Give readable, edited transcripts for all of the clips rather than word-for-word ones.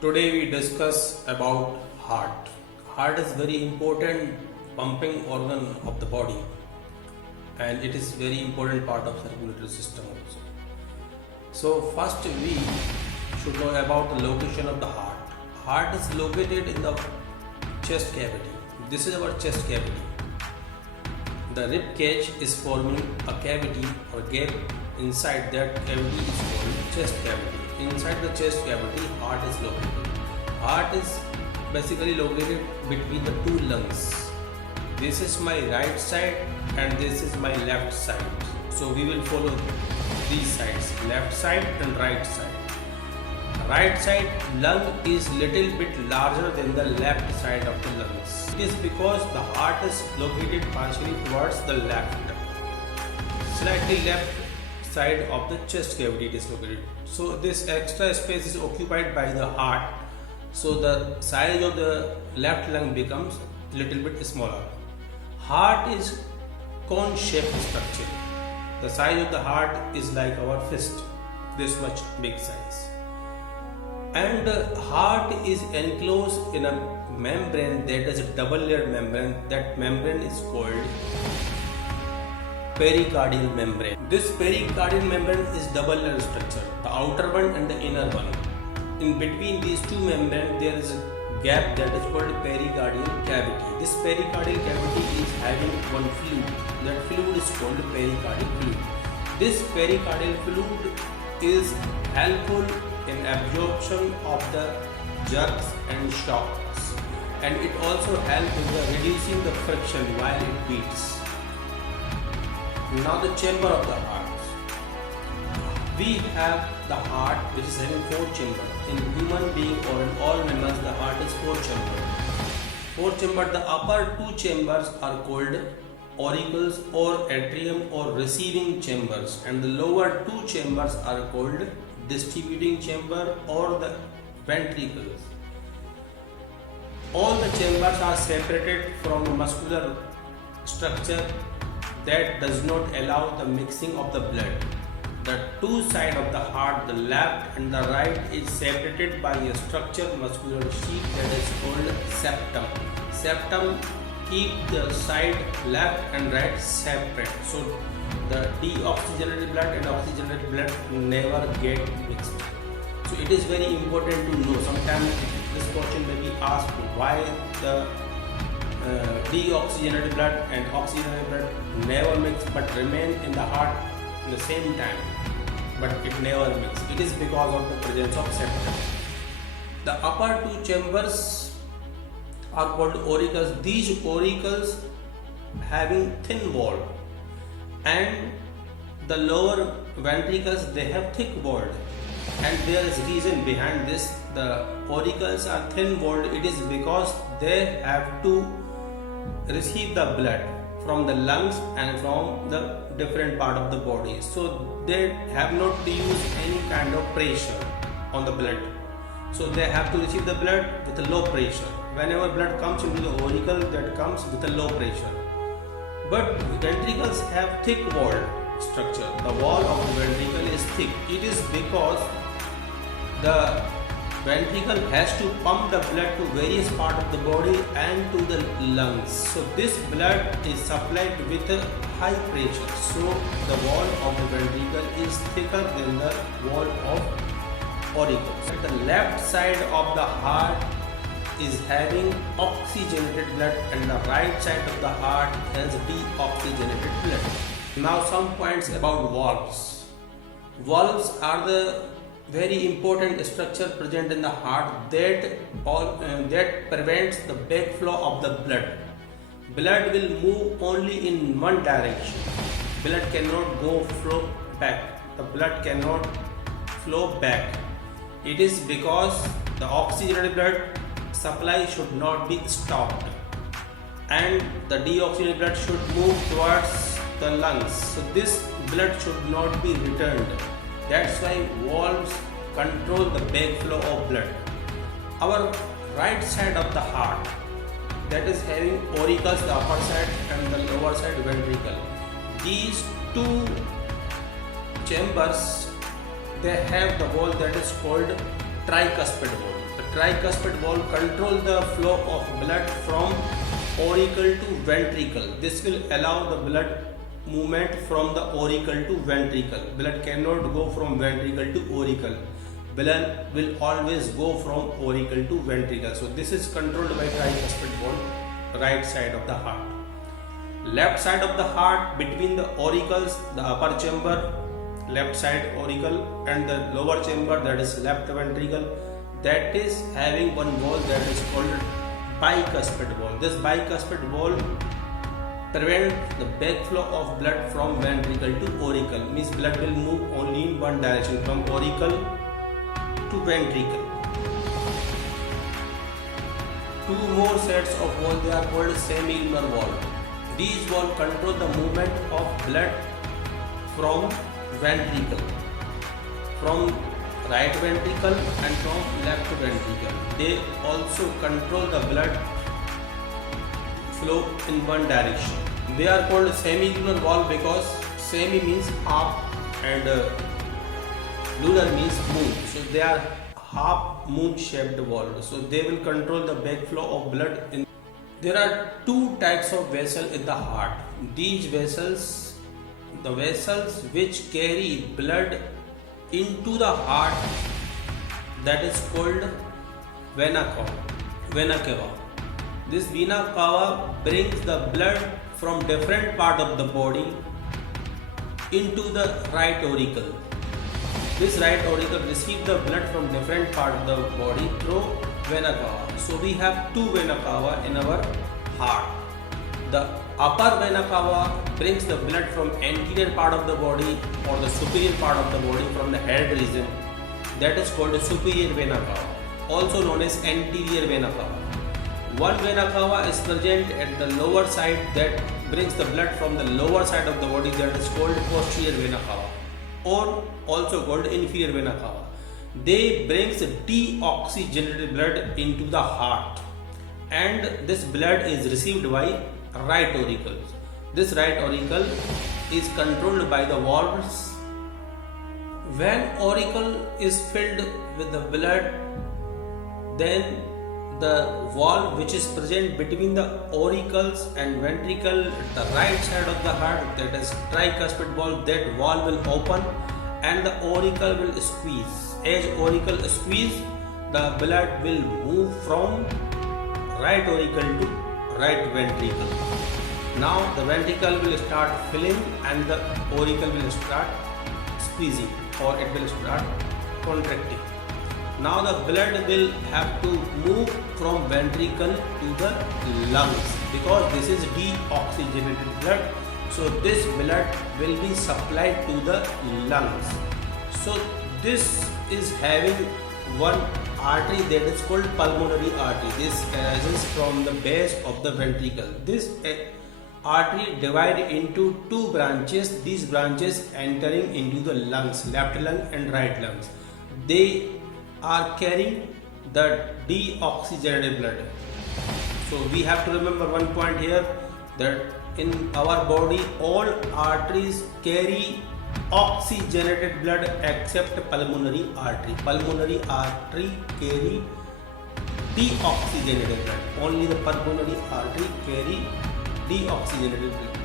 Today we discuss about heart. Heart is very important pumping organ of the body, and it is very important part of circulatory system also. So first we should know about the location of the heart. Heart is located in the chest cavity. This is our chest cavity. The rib cage is forming a cavity or gap. Inside that cavity is called chest cavity. Inside the chest cavity, heart is located. Heart is basically located between the two lungs. This is my right side and this is my left side. So we will follow these sides, left side and right side. Right side lung is little bit larger than the left side of the lungs. It is because the heart is located partially towards the left, slightly left side of the chest cavity it is located. So this extra space is occupied by the heart. So the size of the left lung becomes little bit smaller. Heart is cone shaped structure. The size of the heart is like our fist, this much big size. And the heart is enclosed in a membrane that is a double layered membrane. That membrane is called pericardial membrane. This pericardial membrane is double layer structure, the outer one and the inner one. In between these two membranes there is a gap that is called pericardial cavity. This pericardial cavity is having one fluid. That fluid is called pericardial fluid. This pericardial fluid is helpful in absorption of the jerks and shocks, and it also helps in reducing the friction while it beats. Now the chamber of the heart. We have the heart which is having 4 chambers. In human being or in all mammals, the heart is 4 chambers. 4 chambers. The upper 2 chambers are called auricles or atrium or receiving chambers, and the lower 2 chambers are called distributing chamber or the ventricles. All the chambers are separated from a muscular structure that does not allow the mixing of the blood. The two sides of the heart, the left and the right, is separated by a structured muscular sheath that is called septum. Septum keep the side left and right separate. So the deoxygenated blood and oxygenated blood never get mixed. So it is very important to know. Sometimes this question may be asked, why the deoxygenated blood and oxygenated blood never mix but remain in the heart in the same time, but it never mix. It is because of the presence of septum. The upper 2 chambers are called auricles. These auricles having thin wall, and the lower ventricles, they have thick wall, and there is reason behind this. The auricles are thin walled. It is because they have to receive the blood from the lungs and from the different part of the body, so they have not to use any kind of pressure on the blood. So they have to receive the blood with a low pressure. Whenever blood comes into the auricle, that comes with a low pressure. But ventricles have thick wall structure. The wall of the ventricle is thick. It is because the ventricle has to pump the blood to various parts of the body and to the lungs. So this blood is supplied with a high pressure. So the wall of the ventricle is thicker than the wall of auricles. The left side of the heart is having oxygenated blood and the right side of the heart has deoxygenated blood. Now some points about valves. Valves are the very important structure present in the heart that prevents the backflow of the blood. Blood will move only in one direction. Blood cannot flow back. The blood cannot flow back. It is because the oxygenated blood supply should not be stopped, and the deoxygenated blood should move towards the lungs. So this blood should not be returned. That's why valves control the backflow of blood. Our right side of the heart, that is having auricles, the upper side and the lower side ventricle. These 2 chambers, they have the wall that is called tricuspid valve. The tricuspid valve controls the flow of blood from auricle to ventricle. This will allow the blood movement from the auricle to ventricle. Blood cannot go from ventricle to auricle. Blood will always go from auricle to ventricle. So this is controlled by tricuspid valve, right side of the heart. Left side of the heart, between the auricles, the upper chamber, left side auricle, and the lower chamber, that is left ventricle, that is having one valve that is called bicuspid valve. This bicuspid valve prevents the backflow of blood from ventricle to auricle. Means blood will move only in one direction, from auricle to ventricle. Two more sets of valves, they are called semi-lunar valve. These valves control the movement of blood from ventricle, from right ventricle and from left ventricle. They also control the blood flow in one direction. They are called semi-lunar valve because semi means half and lunar means moon. So they are half moon shaped valve. So they will control the backflow of blood in. There are two types of vessels in the heart. These vessels, the vessels which carry blood into the heart, that is called vena cava. This vena cava brings the blood from different part of the body into the right auricle. This right auricle receives the blood from different part of the body through vena cava. So we have two vena cava in our heart. The upper vena cava brings the blood from anterior part of the body or the superior part of the body, from the head region. That is called superior vena cava, also known as anterior vena cava. One vena cava is present at the lower side that brings the blood from the lower side of the body, that is called posterior vena cava, or also called inferior vena cava. They brings deoxygenated blood into the heart, and this blood is received by right auricle. This right auricle is controlled by the valves. When auricle is filled with the blood, then the valve which is present between the auricles and ventricle at the right side of the heart, that is tricuspid valve, that valve will open and the auricle will squeeze. As auricle squeeze, the blood will move from right auricle to right ventricle. Now the ventricle will start filling and the auricle will start squeezing, or it will start contracting. Now the blood will have to move from ventricle to the lungs, because this is deoxygenated blood. So this blood will be supplied to the lungs. So this is having one artery that is called pulmonary artery. This arises from the base of the ventricle. This artery divided into two branches. These branches entering into the lungs, left lung and right lungs. They are carrying the deoxygenated blood. So we have to remember one point here, that in our body all arteries carry oxygenated blood except pulmonary artery. Pulmonary artery carry deoxygenated blood. Only the pulmonary artery carry deoxygenated blood.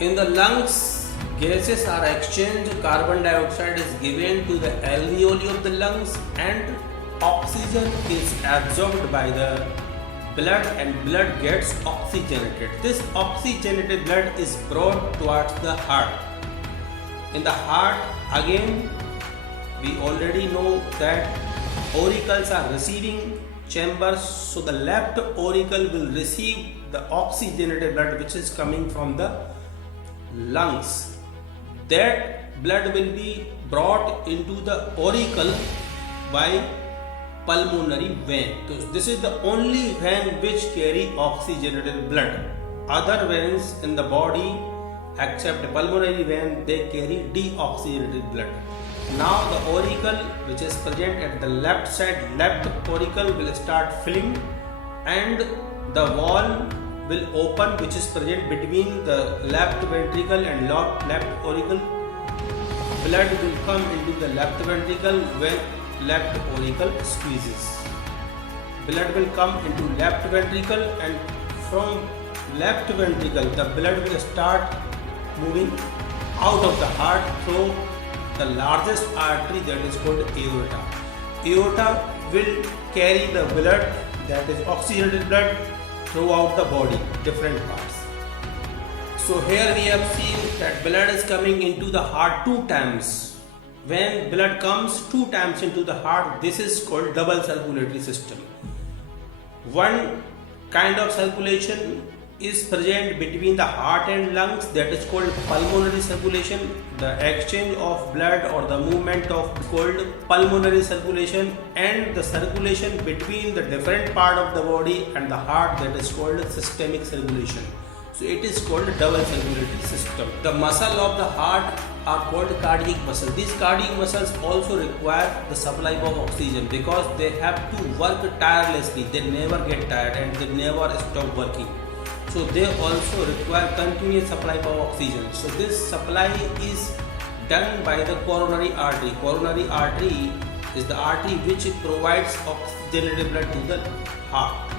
In the lungs, gases are exchanged. Carbon dioxide is given to the alveoli of the lungs and oxygen is absorbed by the blood and blood gets oxygenated. This oxygenated blood is brought towards the heart. In the heart, again, we already know that auricles are receiving chambers. So the left auricle will receive the oxygenated blood which is coming from the lungs. That blood will be brought into the auricle by pulmonary vein. So this is the only vein which carry oxygenated blood. Other veins in the body except pulmonary vein, they carry deoxygenated blood. Now the auricle which is present at the left side, left auricle will start filling and the wall will open which is present between the left ventricle and left auricle. Blood will come into the left ventricle when left auricle squeezes. Blood will come into left ventricle, and from left ventricle the blood will start moving out of the heart through the largest artery, that is called aorta. Aorta will carry the blood, that is oxygenated blood, throughout the body, different parts. So here we have seen that blood is coming into the heart 2 times. When blood comes 2 times into the heart, this is called double circulatory system. One kind of circulation is present between the heart and lungs, that is called pulmonary circulation. The exchange of blood or the movement of called pulmonary circulation, and the circulation between the different part of the body and the heart, that is called systemic circulation. So it is called double circulatory system. The muscle of the heart are called cardiac muscle. These cardiac muscles also require the supply of oxygen because they have to work tirelessly. They never get tired and they never stop working. So they also require continuous supply of oxygen. So this supply is done by the coronary artery. Coronary artery is the artery which provides oxygenated blood to the heart.